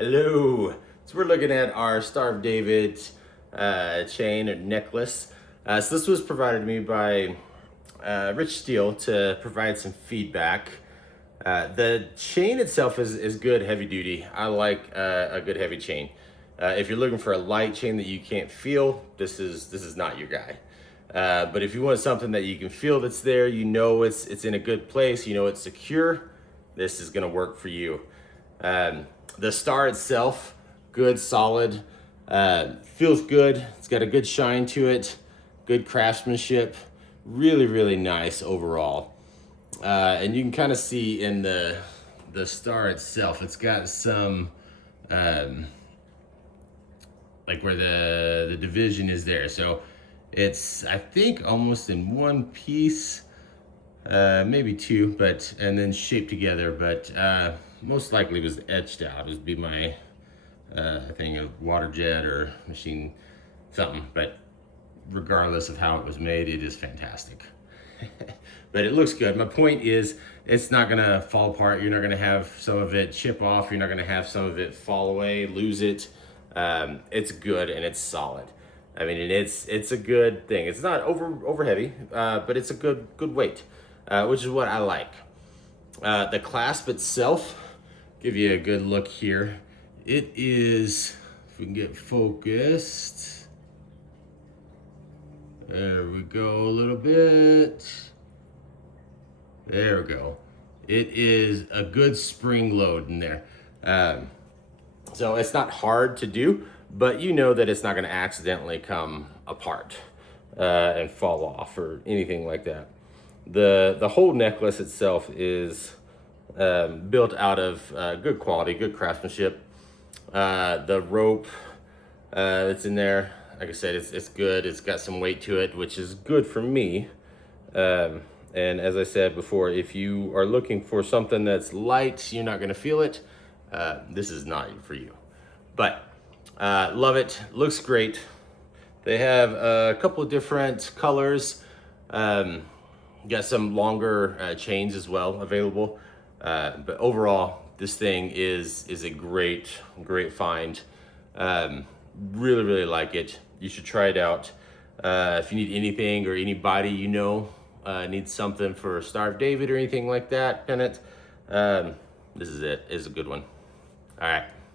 Hello. So we're looking at our Star of David chain or necklace. So this was provided to me by Rich Steele to provide some feedback. The chain itself is good heavy duty. I like a good heavy chain. If you're looking for a light chain that you can't feel, this is not your guy. But if you want something that you can feel that's there, you know it's in a good place, you know it's secure, this is gonna work for you. The star itself, good, solid, feels good. It's got a good shine to it, good craftsmanship, really, really nice overall. And you can kind of see in the star itself, it's got some, like where the division is there. So it's, I think, almost in one piece, maybe two, but, and then shaped together, but most likely was etched out. It would be my thing of water jet or machine something, but regardless of how it was made, it is fantastic. But it looks good. My point is, it's not gonna fall apart. You're not gonna have some of it chip off. You're not gonna have some of it fall away, lose it. It's good and it's solid. I mean, and it's a good thing. It's not over heavy, but it's a good weight, which is what I like. The clasp itself, give you a good look here. It is, if we can get focused. There we go, a little bit. There we go. It is a good spring load in there. So it's not hard to do, but you know that it's not gonna accidentally come apart and fall off or anything like that. The whole necklace itself is built out of good quality, good craftsmanship. The rope that's in there, like I said, it's good. It's got some weight to it, which is good for me. And as I said before, if you are looking for something that's light, you're not gonna feel it, this is not for you. But love it, looks great. They have a couple of different colors. Got some longer chains as well available. But overall, this thing is a great find. Really, really like it. You should try it out. If you need anything or anybody you know needs something for Star of David or anything like that, Pendant, this is it. It's a good one. All right.